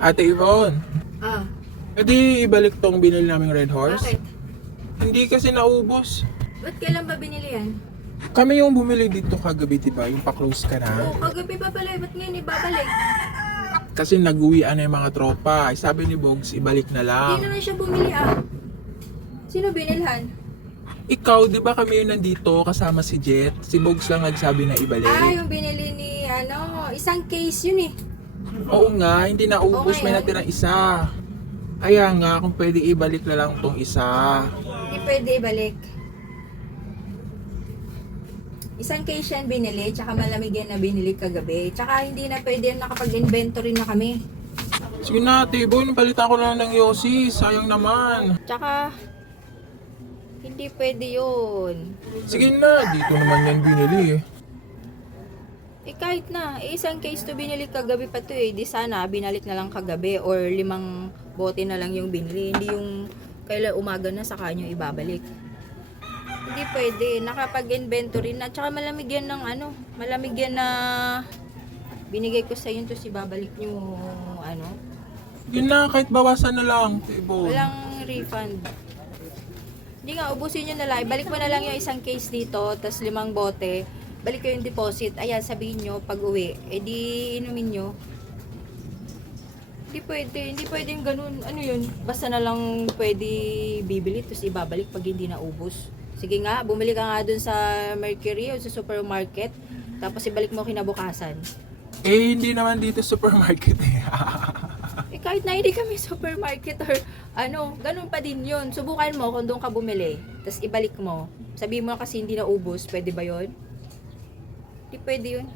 Ate Yvonne, Ah, edi ibalik tong binili naming Red Horse? bakit? Hindi kasi naubos. Ba't kailan ba binili yan? Kami yung bumili dito kagabi, di ba? Yung pa-close ka na. Oo, kagabi pa pala. Ba't ngayon ibabalik? Kasi nag-uwian na yung mga tropa. Sabi ni Bogs, ibalik na lang. Hindi naman siya bumili ah. Sino binilhan? Ikaw, di ba kami yung nandito kasama si Jet? Si Bogs lang nagsabi na ibalik. Ah, yung binili ni ano, isang case yun eh. Oo nga, hindi naubos. Okay, May ah. natira isa. Kaya nga, kung pwede ibalik na lang tong isa. Hindi pwede ibalik. Isang case yan binili, tsaka malamig yan na binili kagabi. Tsaka hindi na pwede yan nakapag-inventory na kami. Sige na, Tibon, palitan ko na lang ng Yossi. Sayang naman. Tsaka, hindi pwede yun. Sige na, dito naman yan binili eh. Eh kahit na, eh, isang case to binili kagabi pa to eh. Di sana binalik na lang kagabi or limang bote na lang yung binili. Hindi yung kailan umaga na saka nyo ibabalik. Hindi pwede. Nakapag-inventory na. Tsaka malamig yan ng ano. Malamig yan na binigay ko sa yun to si babalik nyo ano. Yun na, kahit bawasan na lang, Tibon. Walang refund. Hindi nga, ubusin nyo na lang. Ibalik mo na lang yung isang case dito, tas limang bote. Balik ko yung deposit. Ayan, sabihin nyo, pag uwi, eh di inumin nyo. Hindi pwede, hindi pwede yung ganun. Ano yun? Basta na lang pwede bibili, tapos ibabalik pag hindi naubos. Sige nga, bumili ka nga dun sa Mercury o sa supermarket, tapos ibalik mo kinabukasan. Eh, hindi naman dito supermarket eh. Eh kahit na hindi kami supermarket or ano, ganun pa din yun. Subukan mo kung doon ka bumili, tapos ibalik mo. Sabi mo kasi hindi na ubos, pwede ba yun? Hindi pwede yun.